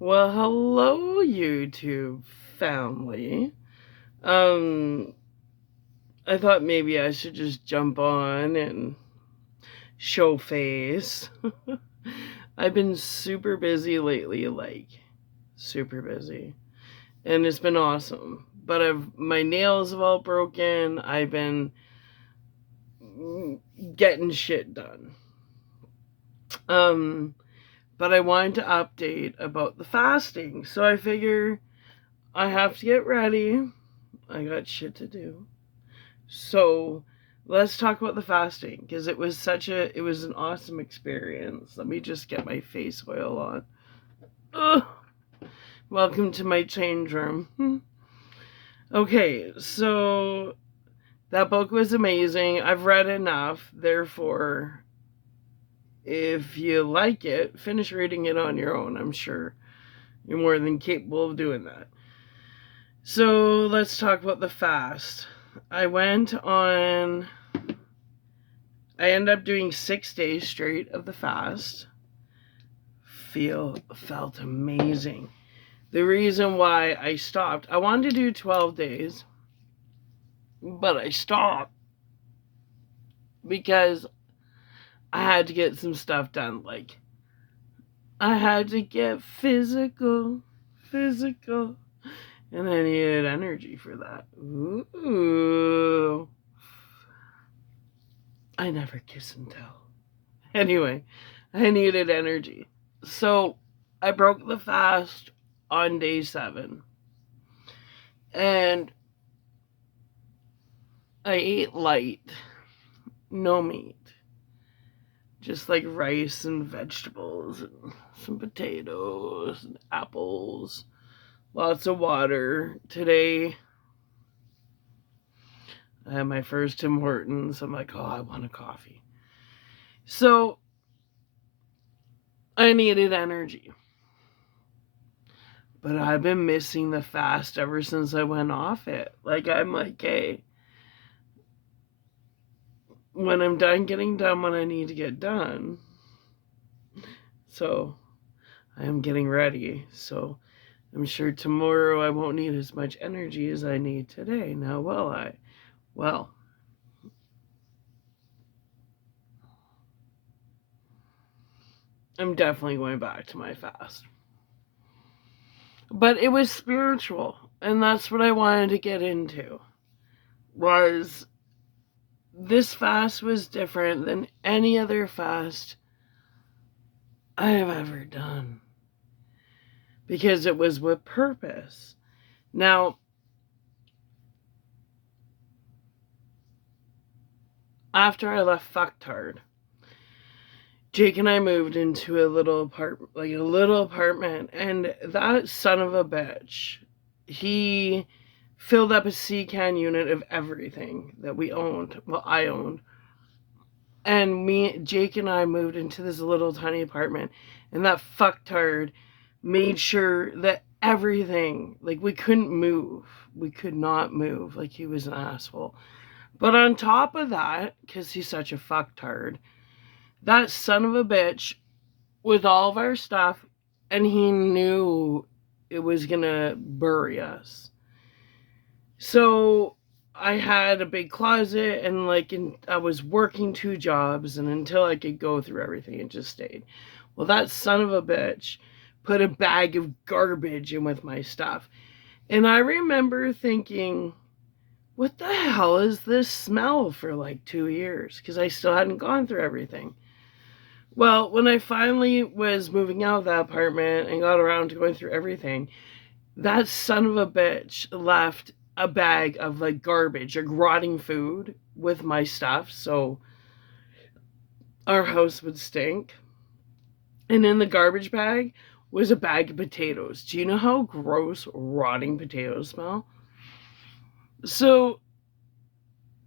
Well, hello, YouTube family. Um, I thought maybe I should just jump on and show face. I've been super busy lately, like super busy, and it's been awesome. But my nails have all broken. I've been getting shit done. Um, but I wanted to update about the fasting, so I figure I have to get ready. I got shit to do. So let's talk about the fasting because it was an awesome experience. Let me just get my face oil on. Ugh. Welcome to my change room. Okay, so that book was amazing. I've read enough, therefore, if you like it, finish reading it on your own. I'm sure you're more than capable of doing that. So let's talk about the fast. I went on I ended up doing 6 days straight of the fast. Felt amazing. The reason why I stopped, I wanted to do 12 days, but I stopped because I had to get some stuff done. Like, I had to get physical, and I needed energy for that. Ooh. I never kiss and tell. Anyway, I needed energy. So I broke the fast on day 7. And I ate light, no meat. Just like rice and vegetables and some potatoes and apples. Lots of water. Today I had my first Tim Hortons. I'm like, oh, I want a coffee. So I needed energy. But I've been missing the fast ever since I went off it. Like, I'm like, hey, when I'm done getting done what I need to get done. So I am getting ready. So I'm sure tomorrow I won't need as much energy as I need today. Now, will I? Well, I'm definitely going back to my fast. But it was spiritual, and that's what I wanted to get into. Was this fast was different than any other fast I have ever done because it was with purpose. Now, after I left Fucktard, Jake and I moved into a little apartment, and that son of a bitch, he filled up a C-can unit of everything that we owned. Well, I owned. And Jake and I moved into this little tiny apartment, and that fucktard made sure that everything, like, we couldn't move. We could not move. Like, he was an asshole. But on top of that, because he's such a fucktard, that son of a bitch with all of our stuff, and he knew it was gonna bury us. So I had a big closet, and I was working 2 jobs, and until I could go through everything, it just stayed. Well, that son of a bitch put a bag of garbage in with my stuff. And I remember thinking, what the hell is this smell for like 2 years? Because I still hadn't gone through everything. Well, when I finally was moving out of that apartment and got around to going through everything, that son of a bitch left a bag of like garbage, like rotting food with my stuff, so our house would stink. And in the garbage bag was a bag of potatoes. Do you know how gross rotting potatoes smell? So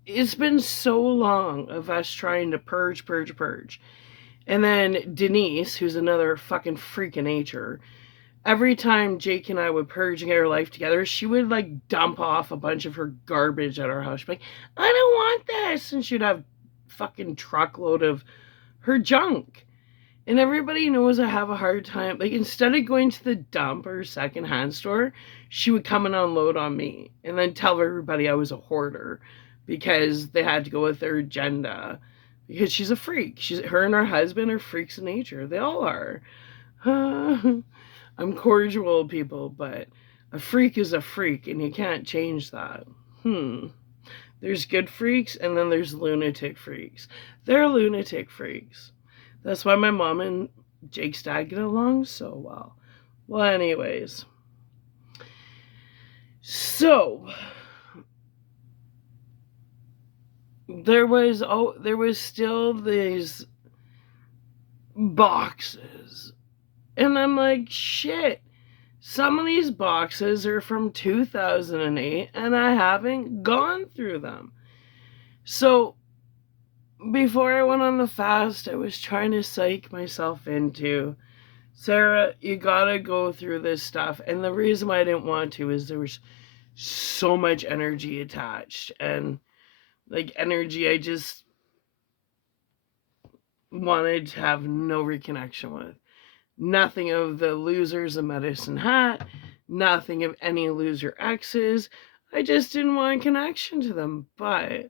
it's been so long of us trying to purge. And then Denise, who's another fucking freak of nature, every time Jake and I would purge and get our life together, she would like dump off a bunch of her garbage at our house. She'd be like, I don't want this. And she'd have fucking truckload of her junk. And everybody knows I have a hard time. Like, instead of going to the dump or secondhand store, she would come and unload on me and then tell everybody I was a hoarder because they had to go with their agenda. Because she's a freak. Her and her husband are freaks of nature. They all are. I'm cordial, people, but a freak is a freak, and you can't change that. There's good freaks, and then there's lunatic freaks. They're lunatic freaks. That's why my mom and Jake's dad get along so well. Well, anyways. So, there was still these boxes. And I'm like, shit. Some of these boxes are from 2008 and I haven't gone through them. So, before I went on the fast, I was trying to psych myself into, Sarah, you gotta go through this stuff. And the reason why I didn't want to is there was so much energy attached. And, like, energy I just wanted to have no reconnection with. Nothing of the losers of Medicine Hat, nothing of any loser exes. I just didn't want a connection to them. But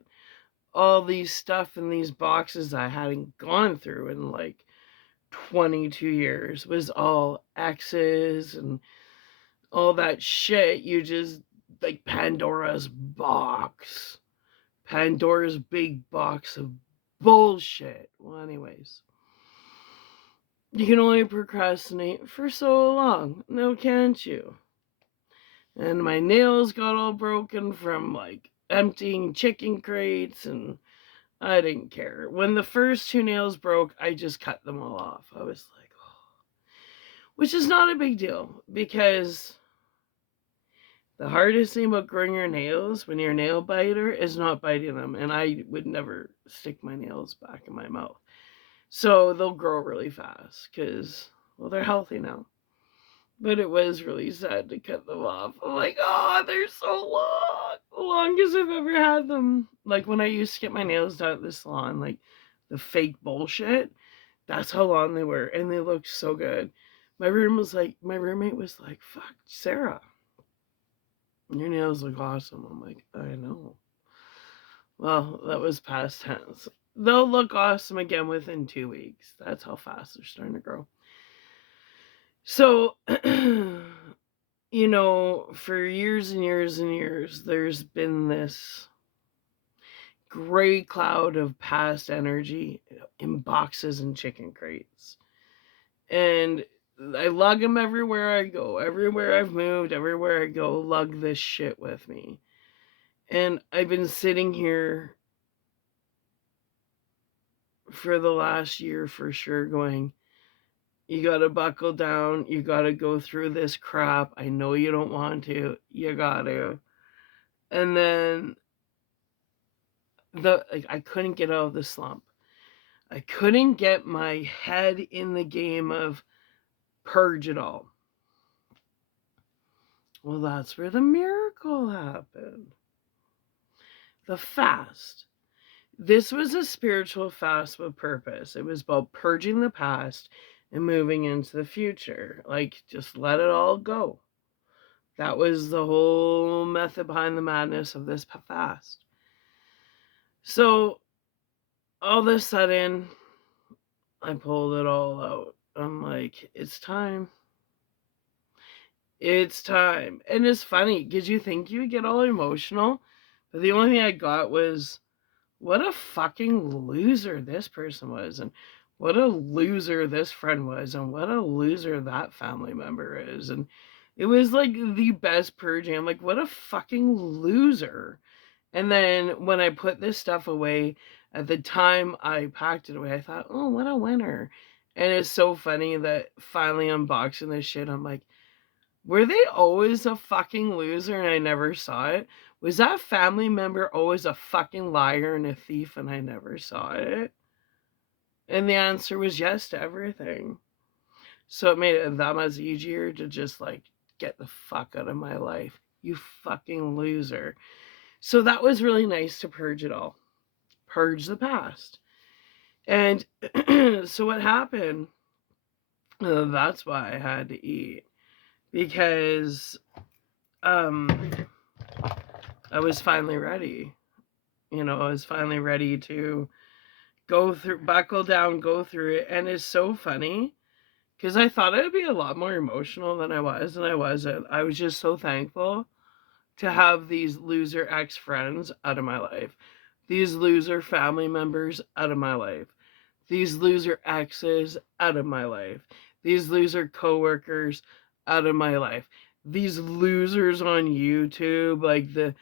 all these stuff in these boxes I hadn't gone through in like 22 years was all exes and all that shit. You just, like, Pandora's box. Pandora's big box of bullshit. Well, anyways. You can only procrastinate for so long, now can't you? And my nails got all broken from, like, emptying chicken crates, and I didn't care. When the first 2 nails broke, I just cut them all off. I was like, oh. Which is not a big deal, because the hardest thing about growing your nails when you're a nail biter is not biting them. And I would never stick my nails back in my mouth. So they'll grow really fast because, well, they're healthy now. But it was really sad to cut them off. I'm like, oh, they're so long. The longest I've ever had them. Like, when I used to get my nails done at the salon, like, the fake bullshit, that's how long they were. And they looked so good. My roommate was like, fuck, Sarah, your nails look awesome. I'm like, I know. Well, that was past tense. They'll look awesome again within 2 weeks. That's how fast they're starting to grow. So, you know, for years and years and years, there's been this gray cloud of past energy in boxes and chicken crates. And I lug them everywhere I go. Everywhere I've moved, everywhere I go, lug this shit with me. And I've been sitting here for the last year for sure going, you gotta buckle down, you gotta go through this crap. I know you don't want to, you gotta. And then I couldn't get out of the slump. I couldn't get my head in the game of purge it all. Well, that's where the miracle happened. The fast. This was a spiritual fast with purpose. It was about purging the past and moving into the future. Like, just let it all go. That was the whole method behind the madness of this fast. So, all of a sudden, I pulled it all out. I'm like, it's time. It's time. And it's funny, because you think you would get all emotional, but the only thing I got was, what a fucking loser this person was, and what a loser this friend was, and what a loser that family member is. And it was like the best purging. I'm like, what a fucking loser. And then when I put this stuff away, at the time I packed it away, I thought, oh, what a winner. And it's so funny that finally unboxing this shit, I'm like, were they always a fucking loser and I never saw it? Was that family member always a fucking liar and a thief and I never saw it? And the answer was yes to everything. So it made it that much easier to just, like, get the fuck out of my life. You fucking loser. So that was really nice to purge it all. Purge the past. And so what happened That's why I had to eat. Because I was finally ready. I was finally ready to buckle down, go through it. And it's so funny because I thought I'd be a lot more emotional than I was, and I wasn't. I was just so thankful to have these loser ex friends out of my life, these loser family members out of my life, these loser exes out of my life, these loser coworkers out of my life, these losers on YouTube, like the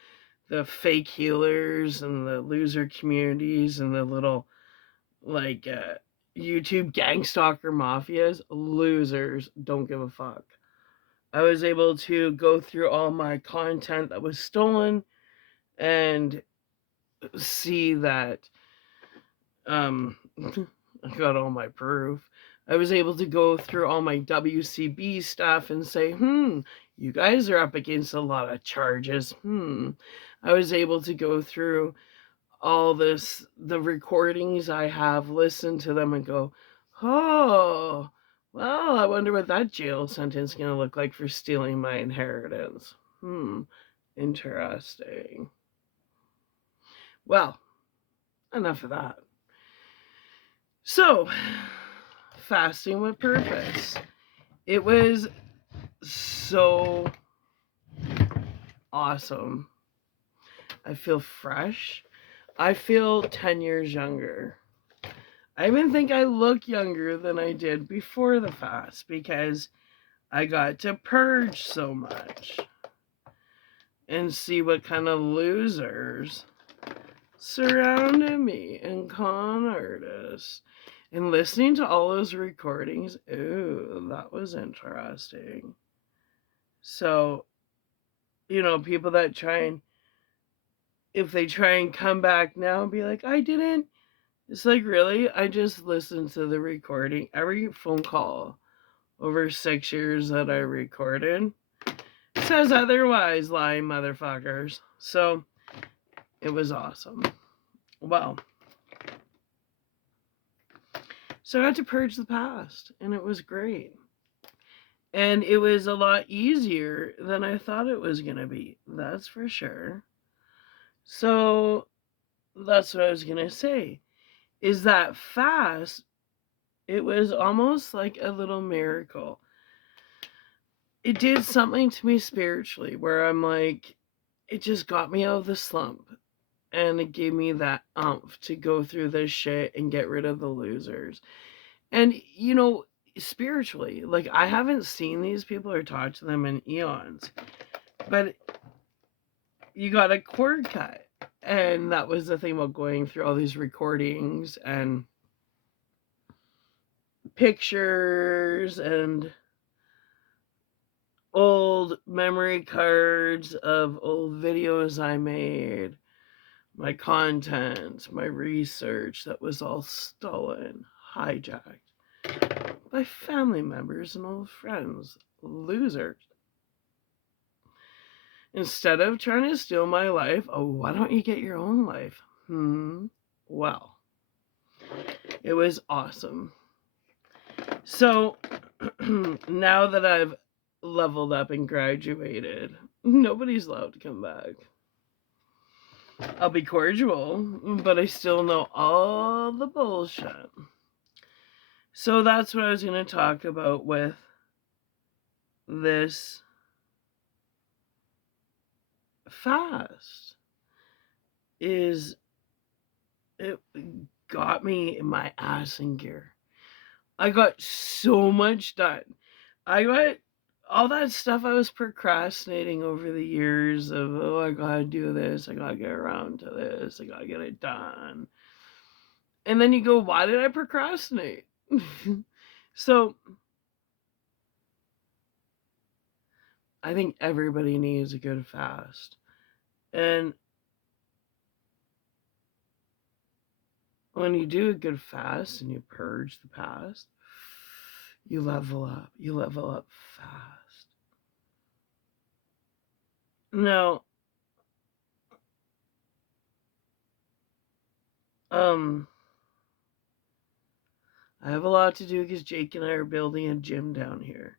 fake healers and the loser communities and the little like YouTube gang stalker mafias, losers, don't give a fuck. I was able to go through all my content that was stolen and see that I got all my proof. I was able to go through all my WCB stuff and say, you guys are up against a lot of charges. I was able to go through all the recordings I have, listen to them and go, oh, well, I wonder what that jail sentence is going to look like for stealing my inheritance. Interesting. Well, enough of that. So, fasting with purpose. It was so awesome. I feel fresh. I feel 10 years younger. I even think I look younger than I did before the fast because I got to purge so much and see what kind of losers surrounded me and con artists. And listening to all those recordings, ooh, that was interesting. So, people that if they try and come back now and be like, I didn't. It's like, really? I just listened to the recording. Every phone call over 6 years that I recorded says otherwise, lying motherfuckers. So, it was awesome. Well, so I had to purge the past, and it was great. And it was a lot easier than I thought it was going to be. That's for sure. So, that's what I was going to say. Is that fast, it was almost like a little miracle. It did something to me spiritually where I'm like, it just got me out of the slump. And it gave me that oomph to go through this shit and get rid of the losers. And, spiritually, like, I haven't seen these people or talked to them in eons. But you got a cord cut. And that was the thing about going through all these recordings and pictures and old memory cards of old videos I made, my content, my research that was all stolen, hijacked by family members and old friends, losers. Instead of trying to steal my life, why don't you get your own life? Well, it was awesome. So, now that I've leveled up and graduated, nobody's allowed to come back. I'll be cordial, but I still know all the bullshit. So that's what I was going to talk about with this fast. Is it got me in my ass in gear. I got so much done. I got all that stuff I was procrastinating over the years of, I gotta do this, I gotta get around to this, I gotta get it done. And then you go, why did I procrastinate? So, I think everybody needs a good fast. And when you do a good fast and you purge the past, you level up. You level up fast. Now, I have a lot to do because Jake and I are building a gym down here.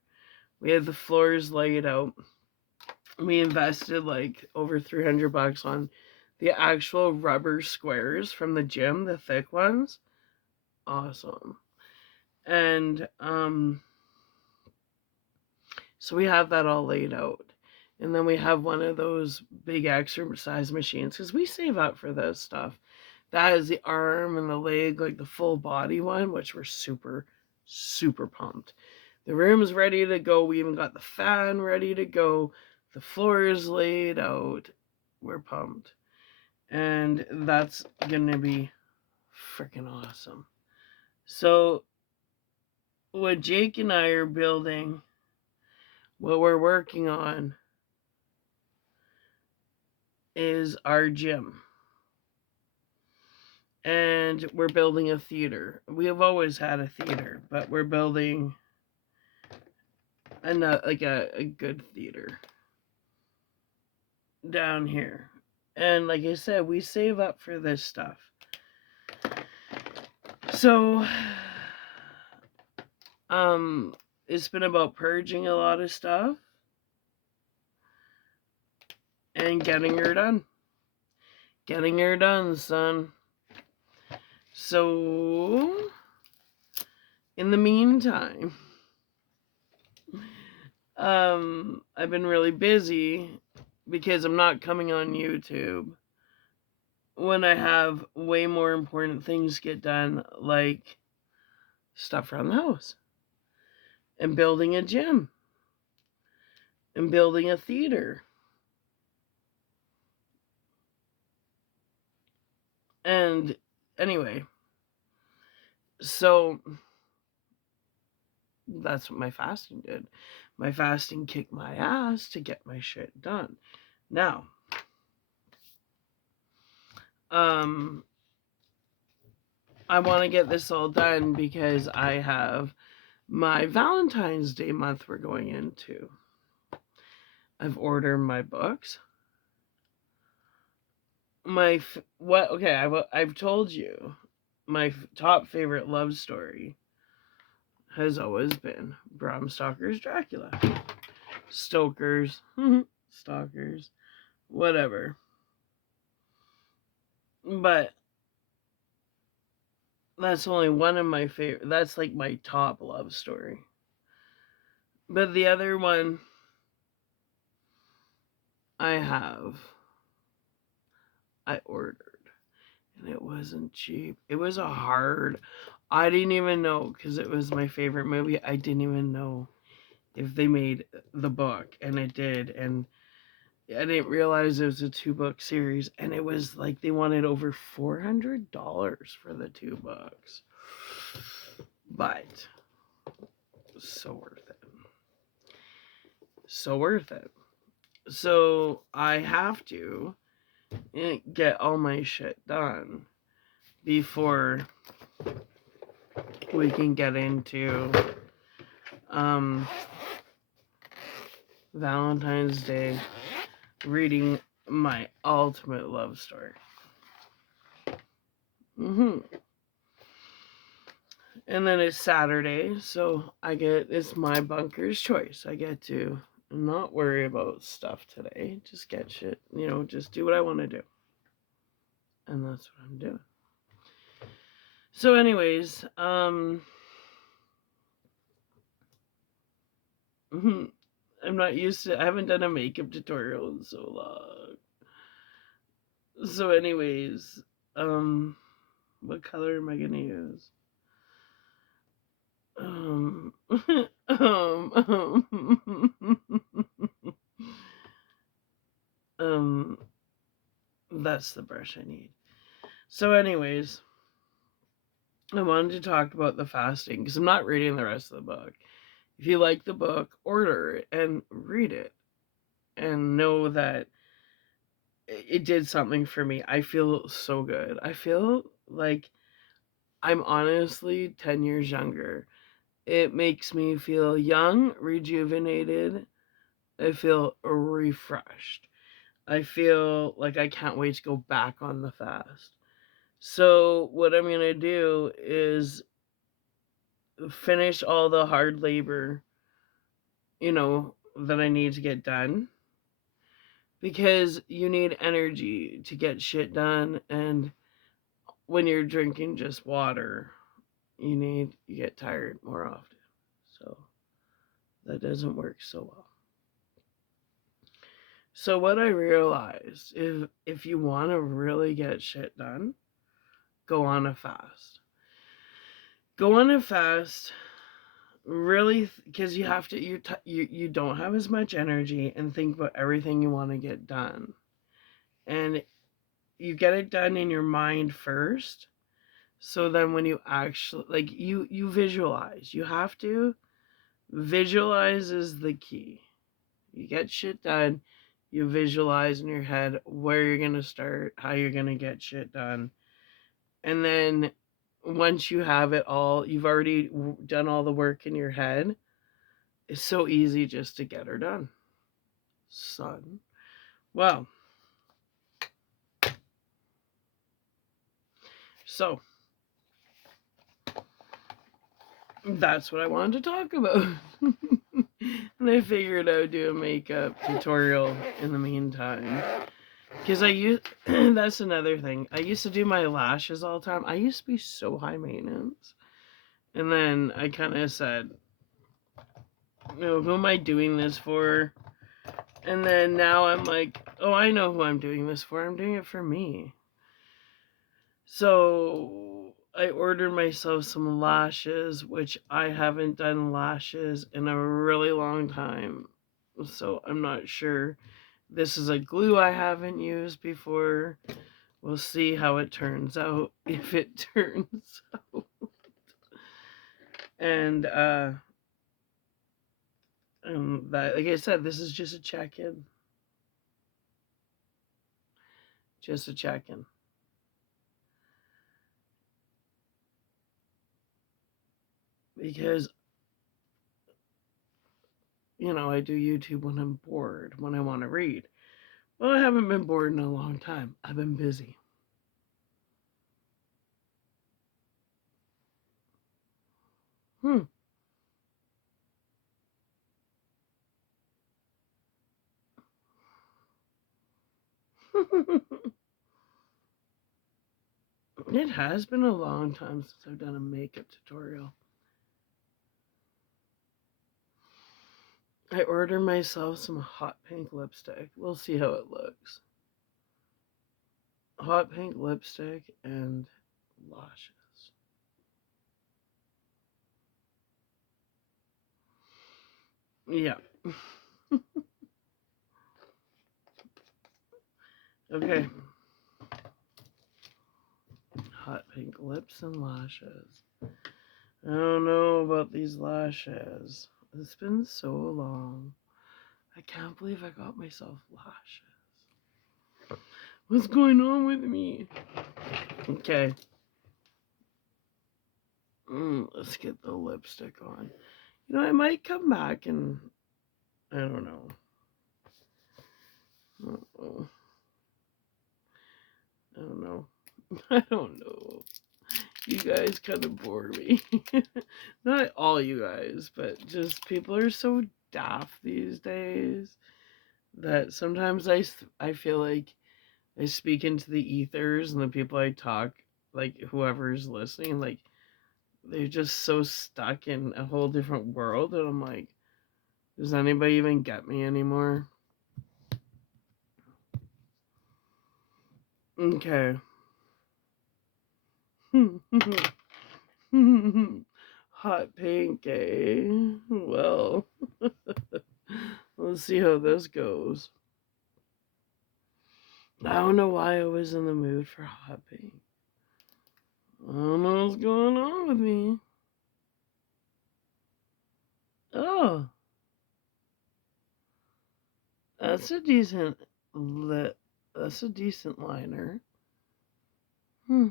We have the floors laid out. We invested like over $300 on the actual rubber squares from the gym, the thick ones. Awesome. And so we have that all laid out. And then we have one of those big exercise machines because we save up for this stuff. That is the arm and the leg, like the full body one, which we're super, super pumped. The room's ready to go. We even got the fan ready to go. The floor is laid out. We're pumped. And that's going to be freaking awesome. So, what Jake and I are building, what we're working on, is our gym. And we're building a theater. We have always had a theater, but we're building a good theater down here. And like I said, we save up for this stuff. So it's been about purging a lot of stuff and getting her done. Getting her done, son. So in the meantime, I've been really busy because I'm not coming on YouTube when I have way more important things get done, like stuff around the house and building a gym and building a theater. And anyway, so that's what my fasting did. My fasting kicked my ass to get my shit done. Now, I want to get this all done because I have my Valentine's Day month we're going into. I've ordered my books. I've told you my top favorite love story has always been Bram Stoker's Dracula. Stokers, stalkers, whatever. But that's only one of my favorite. That's like my top love story. But the other one I ordered. And it wasn't cheap. It was I didn't even know, because it was my favorite movie. I didn't even know if they made the book, and it did. And I didn't realize it was a 2-book series, and it was like they wanted over $400 for the 2 books. But so worth it. So worth it. So I have to get all my shit done before we can get into Valentine's Day reading my ultimate love story. And then it's Saturday, so it's my bunker's choice. I get to not worry about stuff today. Just get shit, just do what I want to do. And that's what I'm doing. So anyways, I'm not used to, I haven't done a makeup tutorial in so long. So anyways, what color am I gonna use? That's the brush I need. So anyways, I wanted to talk about the fasting because I'm not reading the rest of the book. If you like the book, order it and read it and know that it did something for me. I feel so good. I feel like I'm honestly 10 years younger. It makes me feel young, rejuvenated. I feel refreshed. I feel like I can't wait to go back on the fast. So what I'm going to do is finish all the hard labor, that I need to get done. Because you need energy to get shit done, and when you're drinking just water, you get tired more often. So that doesn't work so well. So what I realized, if you want to really get shit done, go on a fast. Go on a fast, really, because you have to. You don't have as much energy, and think about everything you want to get done, and you get it done in your mind first. So then when you actually, like, you visualize. You have to visualize is the key. You get shit done, you visualize in your head where you're going to start, how you're going to get shit done. And then once you have it all, you've already done all the work in your head. It's so easy just to get her done, son. Well, so that's what I wanted to talk about. And I figured I would do a makeup tutorial in the meantime. Because that's another thing. I used to do my lashes all the time. I used to be so high maintenance. And then I kind of said, who am I doing this for? And then now I'm like, oh, I know who I'm doing this for. I'm doing it for me. So I ordered myself some lashes, which I haven't done lashes in a really long time. So I'm not sure. This is a glue I haven't used before. We'll see how it turns out, if it turns out. And that, like I said, this is just a check-in. Just a check-in. Because, I do YouTube when I'm bored, when I want to read. Well, I haven't been bored in a long time. I've been busy. It has been a long time since I've done a makeup tutorial. I ordered myself some hot pink lipstick. We'll see how it looks. Hot pink lipstick and lashes. Yeah. Okay. Hot pink lips and lashes. I don't know about these lashes. It's been so long. I can't believe I got myself lashes. What's going on with me? Okay. Let's get the lipstick on. I might come back and I don't know. Uh-oh. I don't know. I don't know. You guys kind of bore me. Not all you guys, but just people are so daft these days that sometimes I feel like I speak into the ethers, and the people I talk, like whoever's listening, like they're just so stuck in a whole different world, and I'm like, does anybody even get me anymore? Okay. Hot pink, eh? Well, let's see how this goes. I don't know why I was in the mood for hot pink. I don't know what's going on with me. Oh, that's a decent That's a decent liner. Hmm.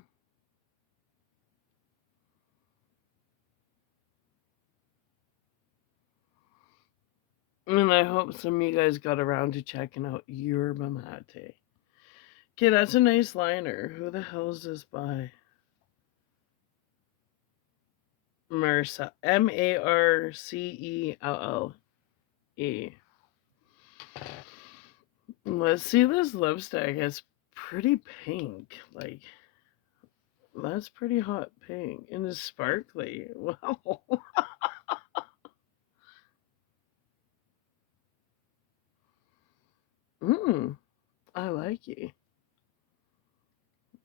And I hope some of you guys got around to checking out Yerba Mate. Okay, that's a nice liner. Who the hell is this by? Marcelle. Marcelle. Let's see this lipstick. It's pretty pink. Like, that's pretty hot pink. And it's sparkly. Wow. I like it.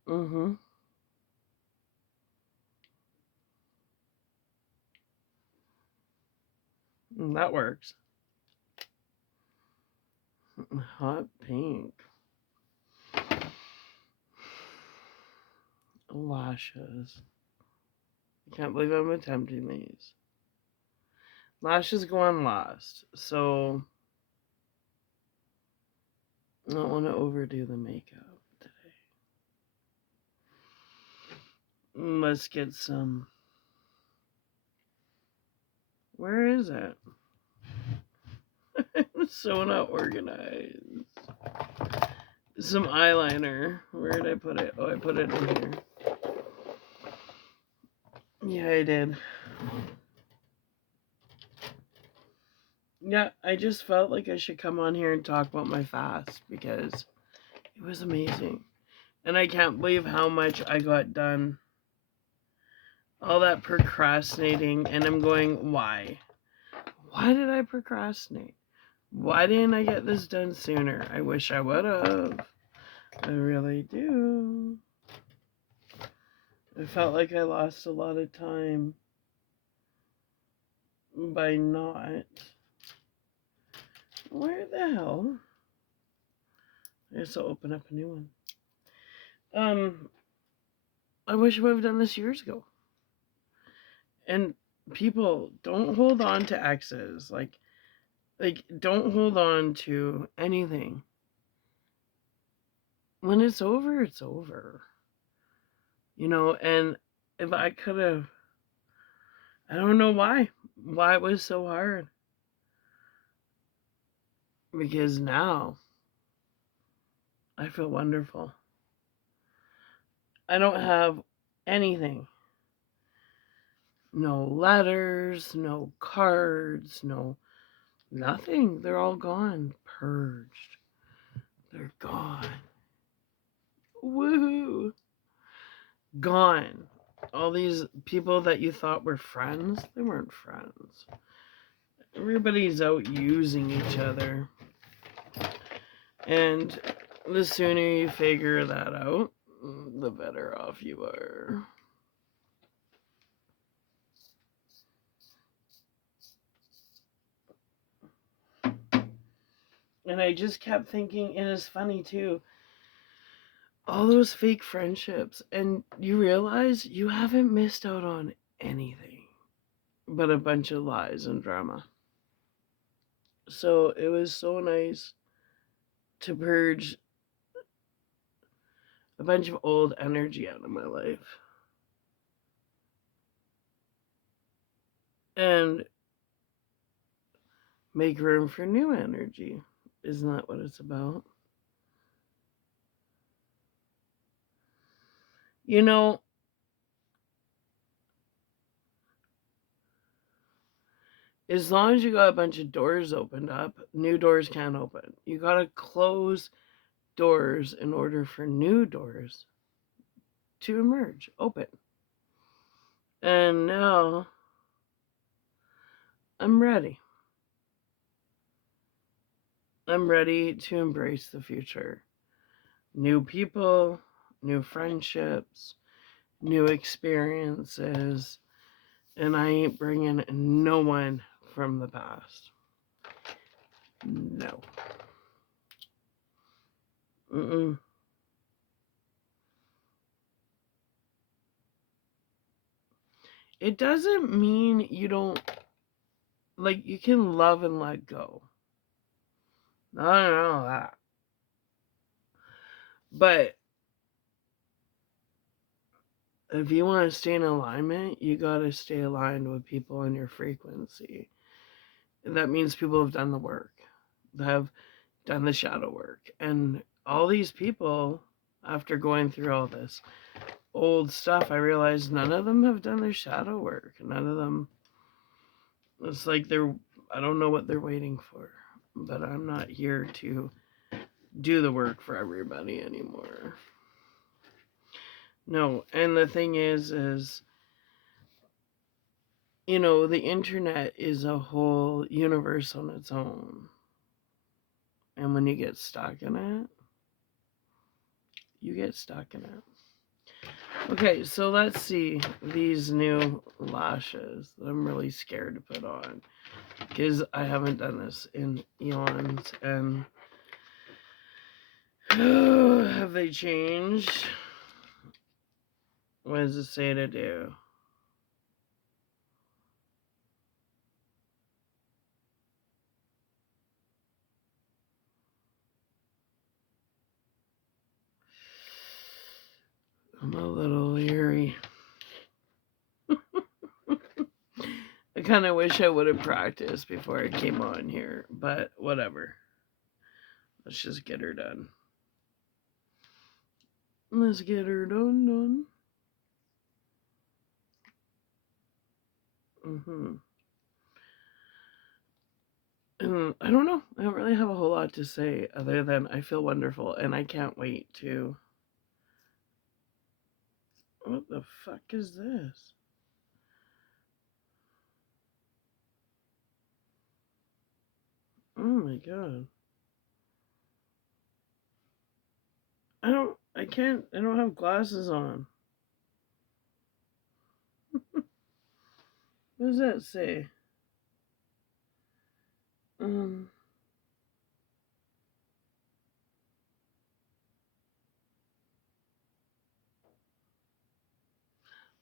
Mm-hmm. That works. Hot pink. Lashes. I can't believe I'm attempting these. Lashes go on last, so I don't want to overdo the makeup today. Let's get some. Where is it? It's so not organized. Some eyeliner. Where did I put it? Oh, I put it in here. Yeah, I did. Yeah, I just felt like I should come on here and talk about my fast because it was amazing. And I can't believe how much I got done. All that procrastinating, and I'm going, why? Why did I procrastinate? Why didn't I get this done sooner? I wish I would have. I really do. I felt like I lost a lot of time by not. Where the hell? I guess I'll open up a new one. I wish I would have done this years ago. And people, don't hold on to exes. Like don't hold on to anything. When it's over, it's over. You know, and if I could have, I don't know why it was so hard. Because now I feel wonderful. I don't have anything. No letters, no cards, no nothing. They're all gone. Purged. They're gone. Woohoo. Gone. All these people that you thought were friends, they weren't friends. Everybody's out using each other. And the sooner you figure that out, the better off you are. And I just kept thinking, and it's funny too, all those fake friendships, and you realize you haven't missed out on anything but a bunch of lies and drama. So it was so nice to purge a bunch of old energy out of my life. And make room for new energy. Isn't that what it's about? You know, as long as you got a bunch of doors opened up, new doors can't open. You gotta close doors in order for new doors to emerge, open. And now I'm ready. I'm ready to embrace the future. New people, new friendships, new experiences, and I ain't bringing no one from the past. No. Mm-mm. It doesn't mean you don't, like, you can love and let go. I don't know that. But if you want to stay in alignment, you got to stay aligned with people on your frequency. And that means people have done the work, they have done the shadow work. And all these people, after going through all this, old stuff, I realized none of them have done their shadow work. None of them. It's like I don't know what they're waiting for. But I'm not here to do the work for everybody anymore. No, and the thing is, you know, the internet is a whole universe on its own. And when you get stuck in it, you get stuck in it. Okay, so let's see these new lashes that I'm really scared to put on. Because I haven't done this in eons. And have they changed? What does it say to do? I'm a little leery. I kind of wish I would have practiced before I came on here, but whatever. Let's just get her done. Let's get her done. And I don't know. I don't really have a whole lot to say other than I feel wonderful and I can't wait to... What the fuck is this? Oh my god. I don't have glasses on. What does that say?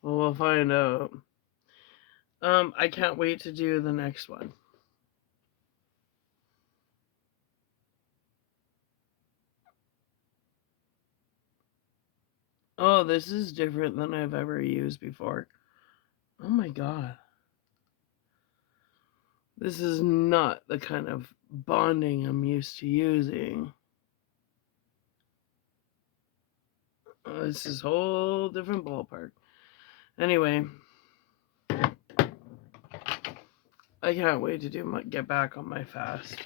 Well, we'll find out. I can't wait to do the next one. Oh, this is different than I've ever used before. Oh my god. This is not the kind of bonding I'm used to using. This is a whole different ballpark. Anyway, I can't wait to get back on my fast.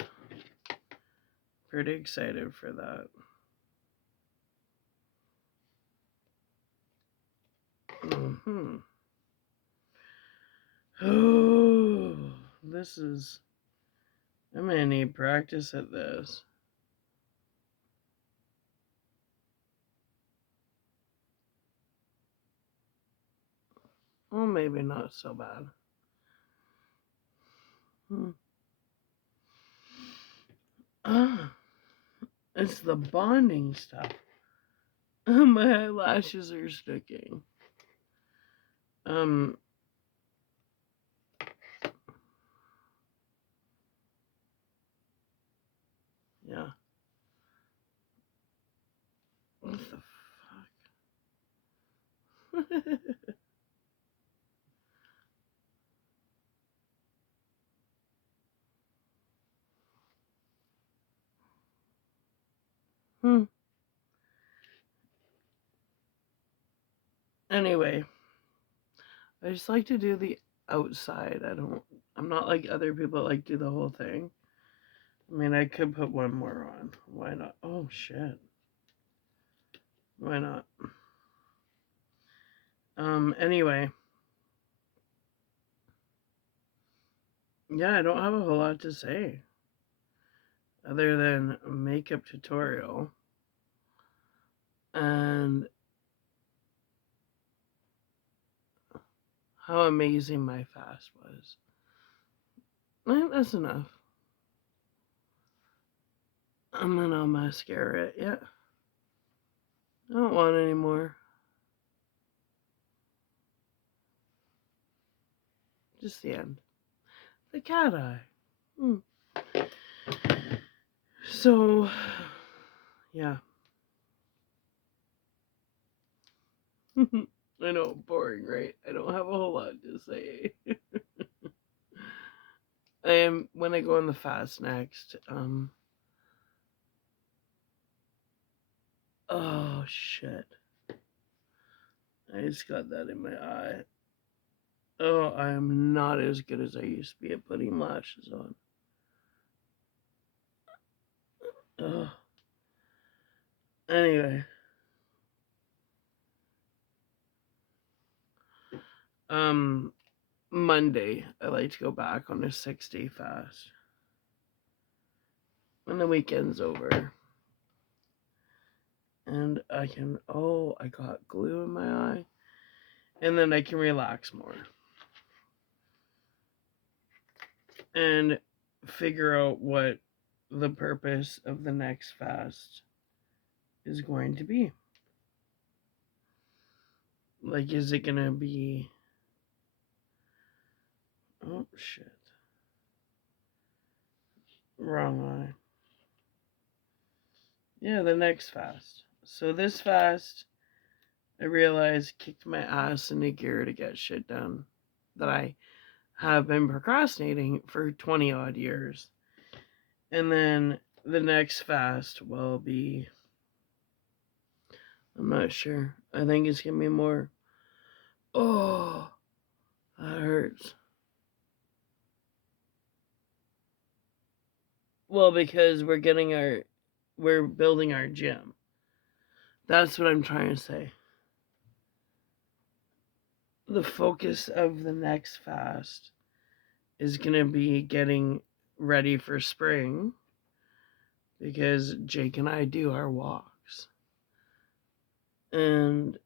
Pretty excited for that. Oh, this is... I'm gonna need practice at this. Well, maybe not so bad. It's the bonding stuff. My eyelashes are sticking. Yeah. What the fuck? Anyway, I just like to do the outside. I'm not like other people that like do the whole thing. I mean, I could put one more on. Why not? Oh, shit. Why not? Anyway. Yeah, I don't have a whole lot to say. Other than makeup tutorial. And how amazing my fast was. That's enough. I'm gonna mascara it. Yeah. I don't want any more. Just the end. The cat eye. So, yeah. I know, boring, right? I don't have a whole lot to say. When I go on the fast next, oh shit. I just got that in my eye. Oh, I am not as good as I used to be at putting lashes on. Oh. Anyway. Monday, I like to go back on a 6-day fast. When the weekend's over. And I can, I got glue in my eye. And then I can relax more. And figure out what the purpose of the next fast is going to be. Like, is it going to be... Oh, shit. Wrong eye. Yeah, the next fast. So this fast, I realized, kicked my ass into gear to get shit done that I have been procrastinating for 20 odd years. And then the next fast will be, I'm not sure. I think it's going to be more, oh, that hurts. Well, because we're building our gym. That's what I'm trying to say. The focus of the next fast is going to be getting ready for spring, because Jake and I do our walks. And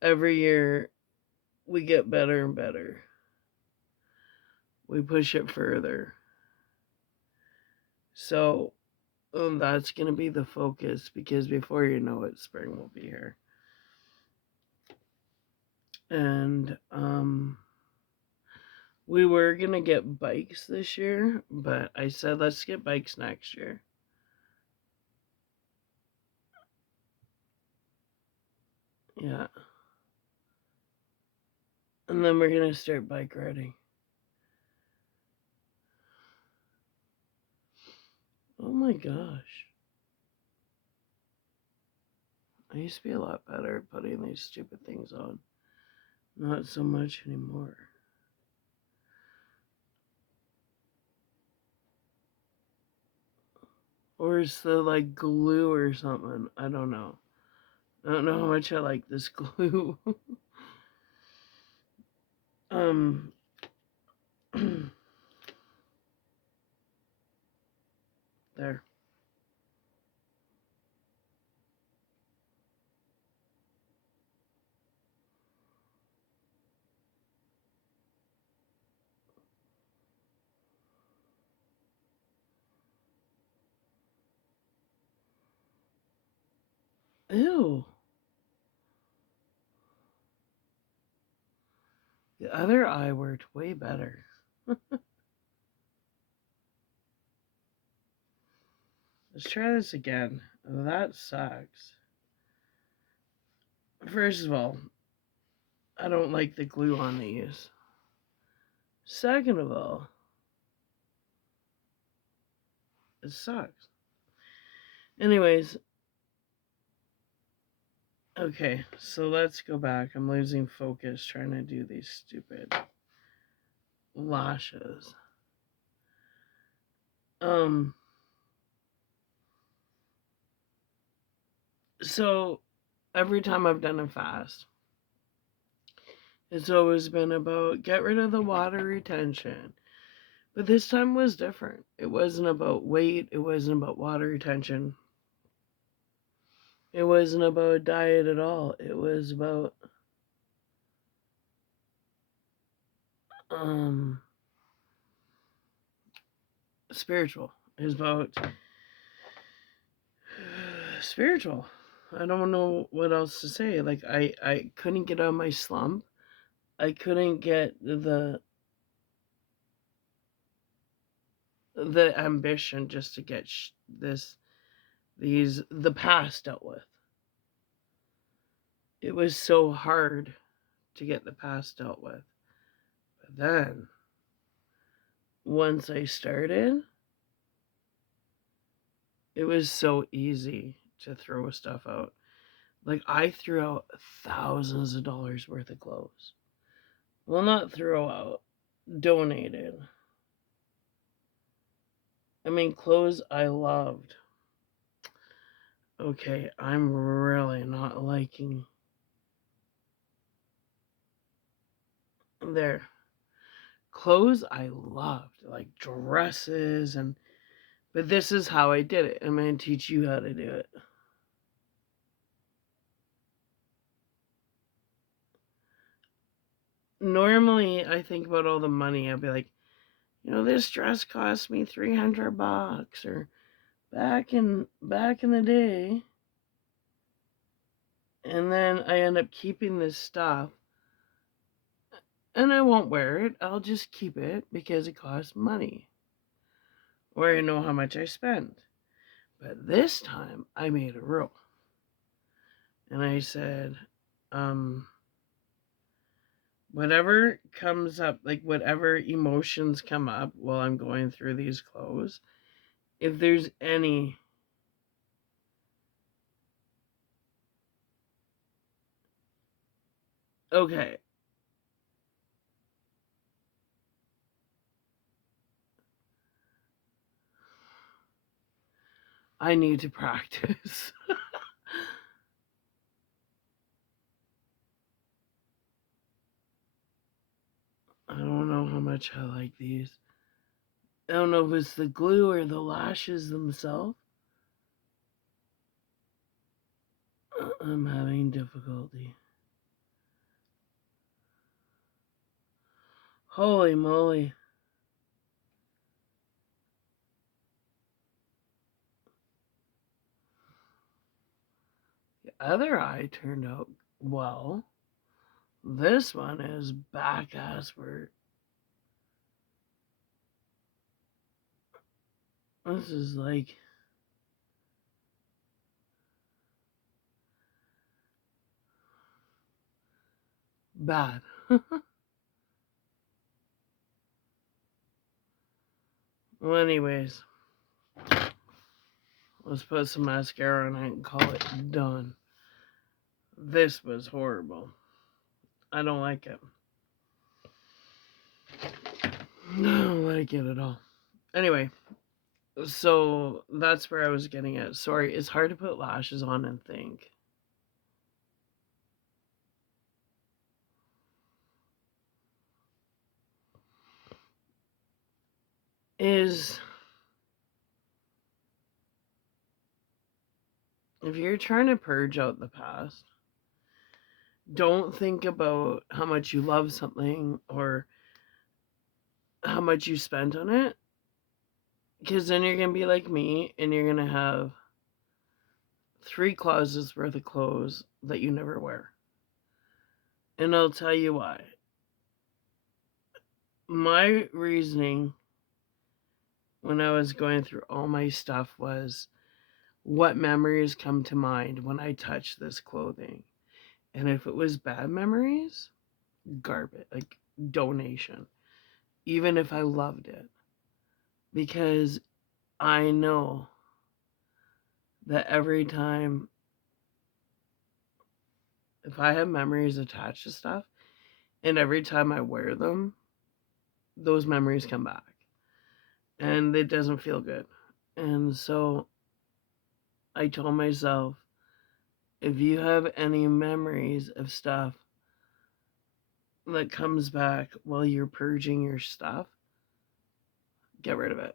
every year we get better and better. We push it further. So that's going to be the focus, because before you know it, spring will be here. And we were going to get bikes this year, but I said, let's get bikes next year. Yeah. And then we're going to start bike riding. Oh my gosh. I used to be a lot better at putting these stupid things on. Not so much anymore. Or is the like glue or something? I don't know. I don't know how much I like this glue. There. Ew. The other eye worked way better. Let's try this again. That sucks. First of all, I don't like the glue on these. Second of all, it sucks. Anyways, okay, so let's go back. I'm losing focus trying to do these stupid lashes. So every time I've done a fast, it's always been about get rid of the water retention. But this time was different. It wasn't about weight. It wasn't about water retention. It wasn't about diet at all. It was about spiritual. It was about spiritual. I don't know what else to say. Like I couldn't get out of my slump. I couldn't get the ambition just to get the past dealt with. It was so hard to get the past dealt with. But then, once I started, it was so easy to throw stuff out. Like, I threw out thousands of dollars worth of clothes. Well, not throw out, donated. I mean, clothes I loved. Okay, I'm really not liking. There. Clothes I loved, like dresses, but this is how I did it. I'm going to teach you how to do it. Normally, I think about all the money. I'll be like, this dress cost me $300, or back in the day. And then I end up keeping this stuff, and I won't wear it. I'll just keep it because it costs money, or I know how much I spend. But this time I made a rule, and I said, whatever comes up, like whatever emotions come up while I'm going through these clothes, if there's any okay, I need to practice. I don't know how much I like these. I don't know if it's the glue or the lashes themselves. I'm having difficulty. Holy moly. The other eye turned out well. This one is back assward. This is like bad. Well, anyways, let's put some mascara on it and call it done. This was horrible. I don't like it. I don't like it at all. Anyway, so that's where I was getting at. Sorry, it's hard to put lashes on and think. Is if you're trying to purge out the past, don't think about how much you love something or how much you spent on it, because then you're gonna be like me and you're gonna have 3 closets worth of clothes that you never wear. And I'll tell you why. My reasoning when I was going through all my stuff was, what memories come to mind when I touch this clothing? And if it was bad memories, garbage, like donation, even if I loved it. Because I know that every time, if I have memories attached to stuff, and every time I wear them, those memories come back. And it doesn't feel good. And so I told myself, if you have any memories of stuff that comes back while you're purging your stuff, get rid of it.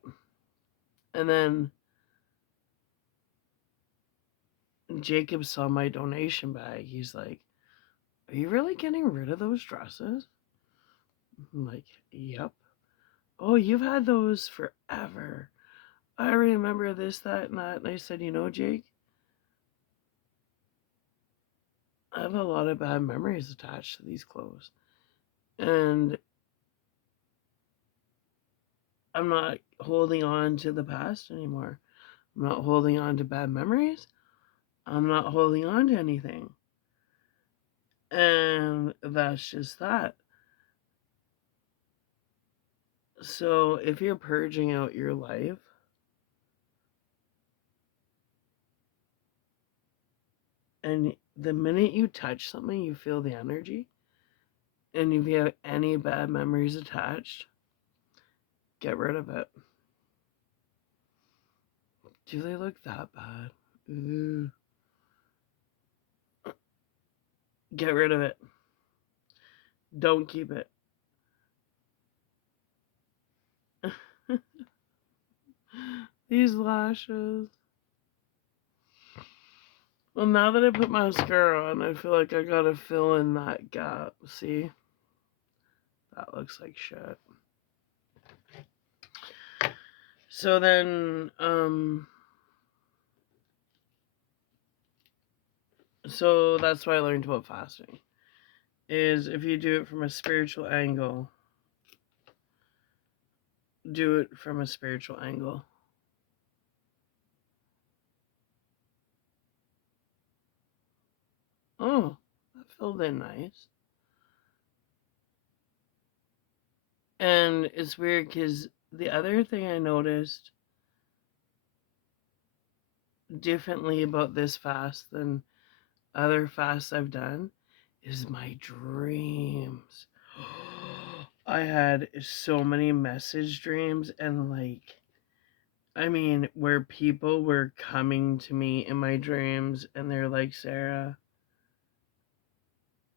And then Jacob saw my donation bag. He's like, are you really getting rid of those dresses? I'm like, yep. Oh, you've had those forever. I remember this, that, and that. And I said, Jake, I have a lot of bad memories attached to these clothes. And I'm not holding on to the past anymore. I'm not holding on to bad memories. I'm not holding on to anything. And that's just that. So if you're purging out your life, and the minute you touch something, you feel the energy. And if you have any bad memories attached, get rid of it. Do they look that bad? Ooh. Get rid of it. Don't keep it. These lashes. Well, now that I put mascara on, I feel like I gotta fill in that gap. See? That looks like shit. So then, so that's what I learned about fasting. Is if you do it from a spiritual angle, do it from a spiritual angle. Oh, that filled in nice. And it's weird because the other thing I noticed differently about this fast than other fasts I've done is my dreams. I had so many message dreams, and like, I mean, where people were coming to me in my dreams and they're like, Sarah,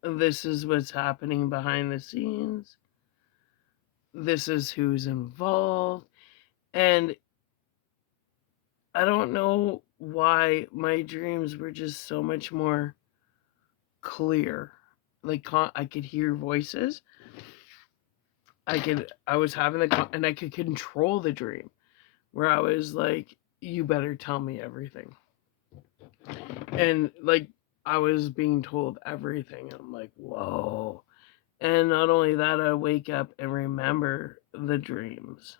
this is what's happening behind the scenes. This is who's involved. And I don't know why my dreams were just so much more clear. Like, I could hear voices. I was having and I could control the dream, where I was like, you better tell me everything. And like, I was being told everything. I'm like, whoa. And not only that, I wake up and remember the dreams,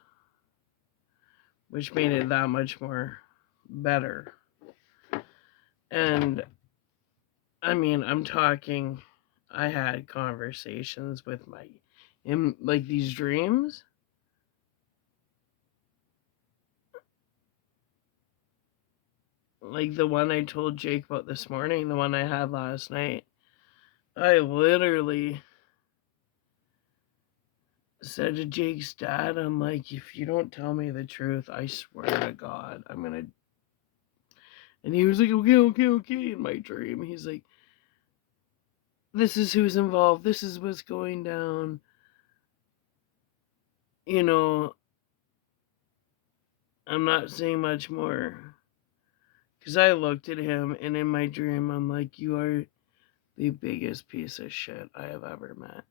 which made it that much more better. And I mean, I'm talking, I had conversations with in like these dreams. Like the one I told Jake about this morning, the one I had last night. I literally said to Jake's dad, I'm like, if you don't tell me the truth, I swear to God, I'm gonna. And he was like, okay, in my dream. He's like, this is who's involved, this is what's going down. You know, I'm not saying much more. Because I looked at him, and in my dream, I'm like, you are the biggest piece of shit I have ever met.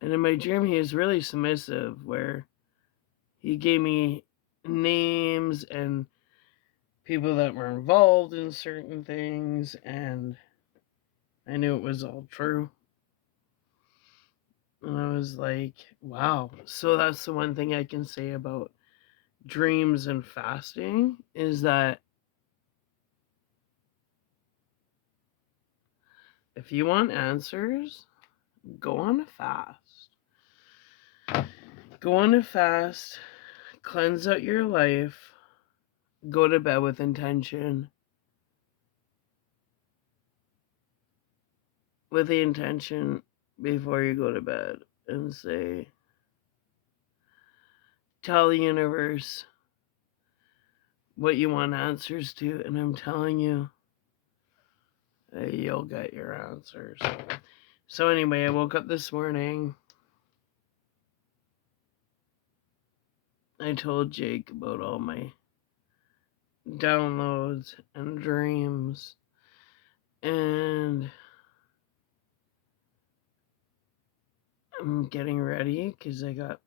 And in my dream, he is really submissive, where he gave me names and people that were involved in certain things, and I knew it was all true. And I was like, wow. So that's the one thing I can say about dreams and fasting, is that if you want answers, go on a fast. Go on a fast, cleanse out your life, go to bed with intention. With the intention before you go to bed, and say, tell the universe what you want answers to, and I'm telling you, you'll get your answers. So anyway, I woke up this morning. I told Jake about all my downloads and dreams, and I'm getting ready because I got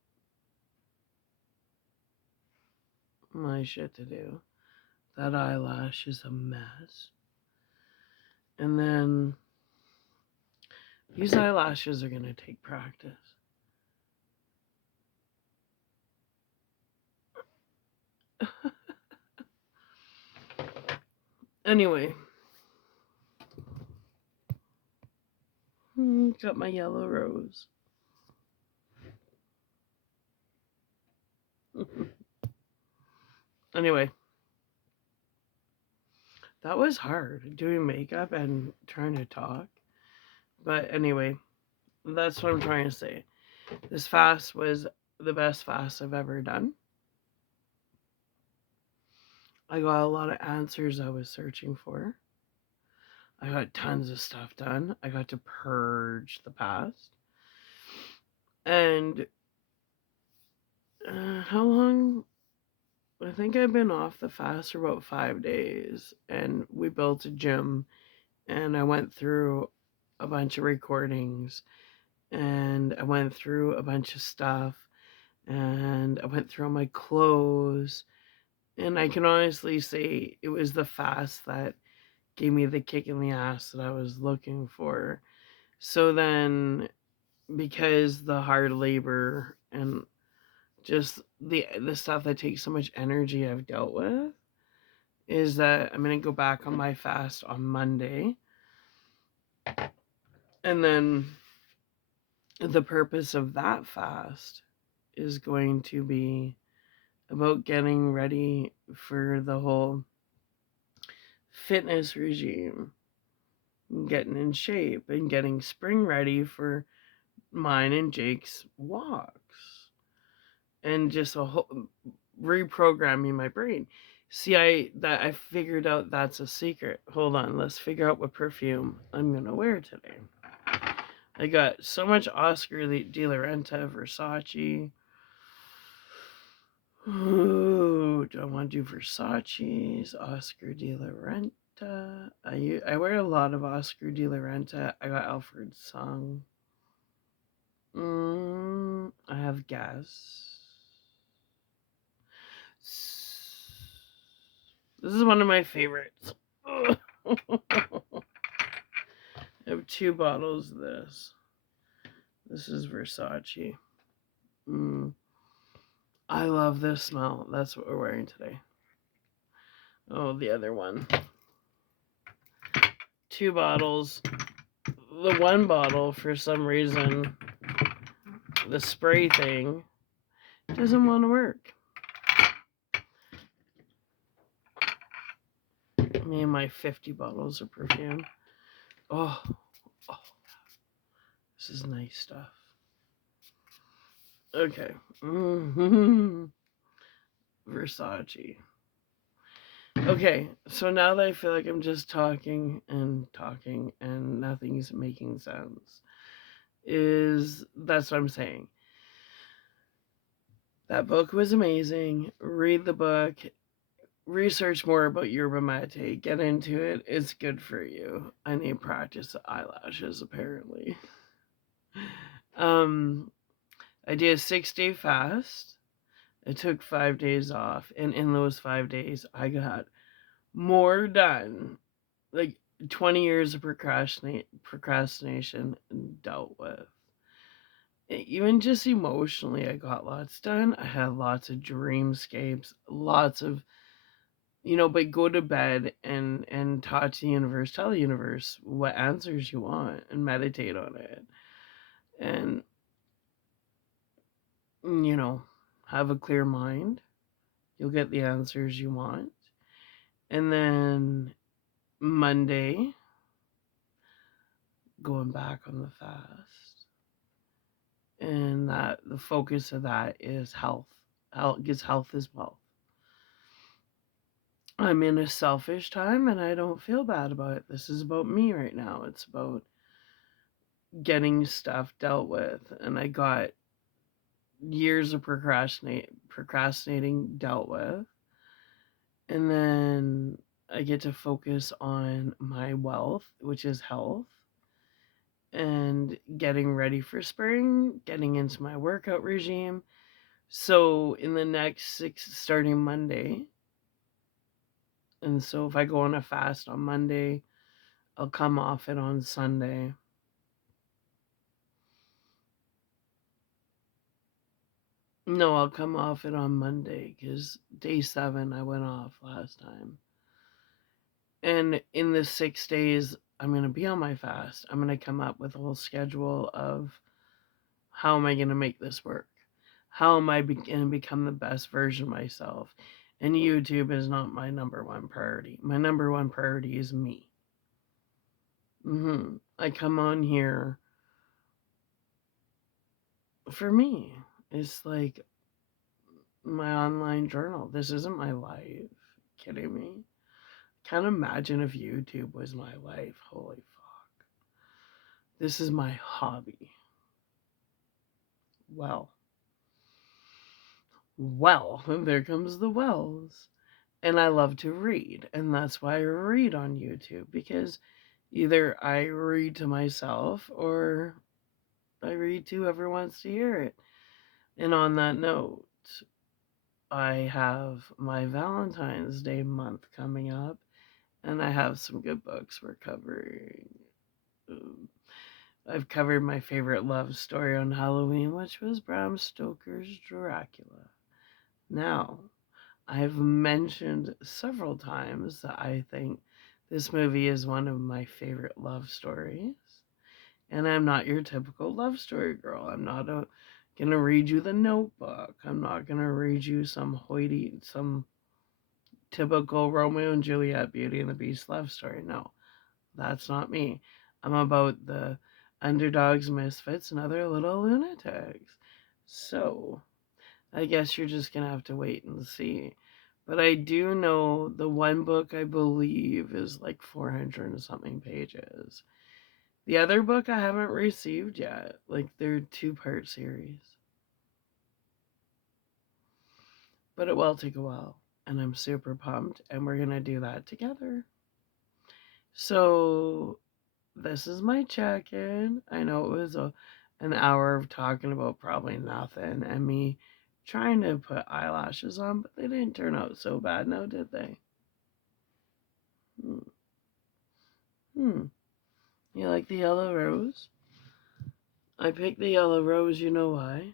my shit to do. That eyelash is a mess. And then these eyelashes are going to take practice. Anyway. Got my yellow rose. Anyway. That was hard, doing makeup and trying to talk. But anyway, that's what I'm trying to say. This fast was the best fast I've ever done. I got a lot of answers I was searching for. I got tons of stuff done. I got to purge the past. And how long? I think I've been off the fast for about 5 days. And we built a gym. And I went through a bunch of recordings. And I went through a bunch of stuff. And I went through all my clothes. And I can honestly say it was the fast that gave me the kick in the ass that I was looking for. So then, because the hard labor and just the stuff that takes so much energy I've dealt with, is that I'm going to go back on my fast on Monday. And then the purpose of that fast is going to be about getting ready for the whole fitness regime, getting in shape and getting spring ready for mine and Jake's walks, and just a whole reprogramming my brain. See, I figured out that's a secret. Hold on, let's figure out what perfume I'm gonna wear today. I got so much Oscar de la Renta, Versace. Ooh, do I want to do Versace's, Oscar de la Renta? I wear a lot of Oscar de la Renta. I got Alfred Song. I have Gas. This is one of my favorites. I have 2 bottles of this. This is Versace. I love this smell. That's what we're wearing today. Oh, the other one. 2 bottles. The one bottle, for some reason, the spray thing doesn't want to work. Me and my 50 bottles of perfume. Oh, this is nice stuff. Okay. Versace. Okay, so now that I feel like I'm just talking and nothing's making sense, that's what I'm saying. That book was amazing. Read the book. Research more about yerba mate. Get into it. It's good for you. I need practice eyelashes, apparently. I did a 6-day fast. I took 5 days off, and in those 5 days, I got more done. Like 20 years of procrastination dealt with. Even just emotionally, I got lots done. I had lots of dreamscapes, lots of, but go to bed and talk to the universe, tell the universe what answers you want and meditate on it. And, have a clear mind. You'll get the answers you want. And then Monday, going back on the fast. And that the focus of that is health. Because health is wealth. I'm in a selfish time and I don't feel bad about it. This is about me right now. It's about getting stuff dealt with. And I got years of procrastinating dealt with. And then I get to focus on my wealth, which is health, and getting ready for spring, getting into my workout regime. So in the next 6, starting Monday, and so if I go on a fast on Monday, I'll come off it on Sunday. No, I'll come off it on Monday, because day 7 I went off last time. And in the 6 days I'm going to be on my fast, I'm going to come up with a whole schedule of how am I going to make this work? How am I going to become the best version of myself? And YouTube is not my number one priority. My number one priority is me. I come on here for me. It's like my online journal. This isn't my life. Kidding me? Can't imagine if YouTube was my life. Holy fuck. This is my hobby. Well, there comes the wells. And I love to read, and that's why I read on YouTube, because either I read to myself or I read to whoever wants to hear it. And on that note, I have my Valentine's Day month coming up, and I have some good books we're covering. I've covered my favorite love story on Halloween, which was Bram Stoker's Dracula. Now, I've mentioned several times that I think this movie is one of my favorite love stories. And I'm not your typical love story girl. I'm not gonna read you The Notebook. I'm not gonna read you some typical Romeo and Juliet Beauty and the Beast love story. No, that's not me. I'm about the underdogs, misfits, and other little lunatics. So, I guess you're just gonna have to wait and see. But I do know the one book I believe is like 400 and something pages. The other book I haven't received yet. Like they're 2-part series. But it will take a while. And I'm super pumped. And we're gonna do that together. So this is my check-in. I know it was an hour of talking about probably nothing and me trying to put eyelashes on, but they didn't turn out so bad now, did they? You like the yellow rose? I picked the yellow rose, you know why?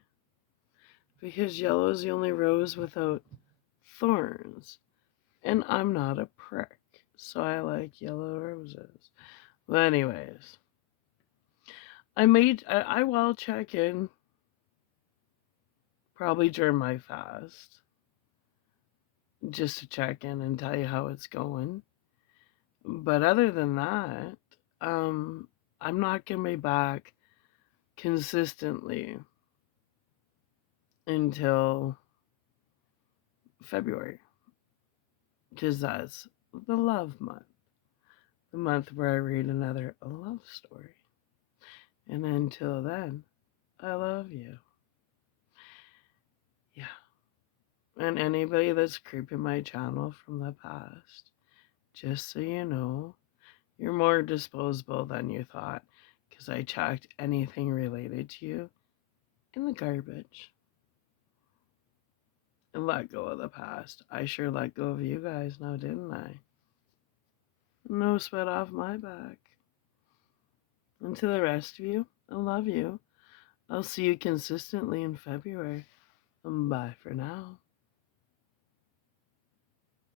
Because yellow is the only rose without thorns. And I'm not a prick, so I like yellow roses. But anyways, I will check in probably during my fast, just to check in and tell you how it's going. But other than that, I'm not gonna be back consistently until February, because that's the love month, the month where I read another love story. And until then, I love you. Yeah. And anybody that's creeping my channel from the past, just so you know, you're more disposable than you thought, because I chucked anything related to you in the garbage and let go of the past. I sure let go of you guys now, didn't I? No sweat off my back. And to the rest of you, I love you. I'll see you consistently in February. Bye for now.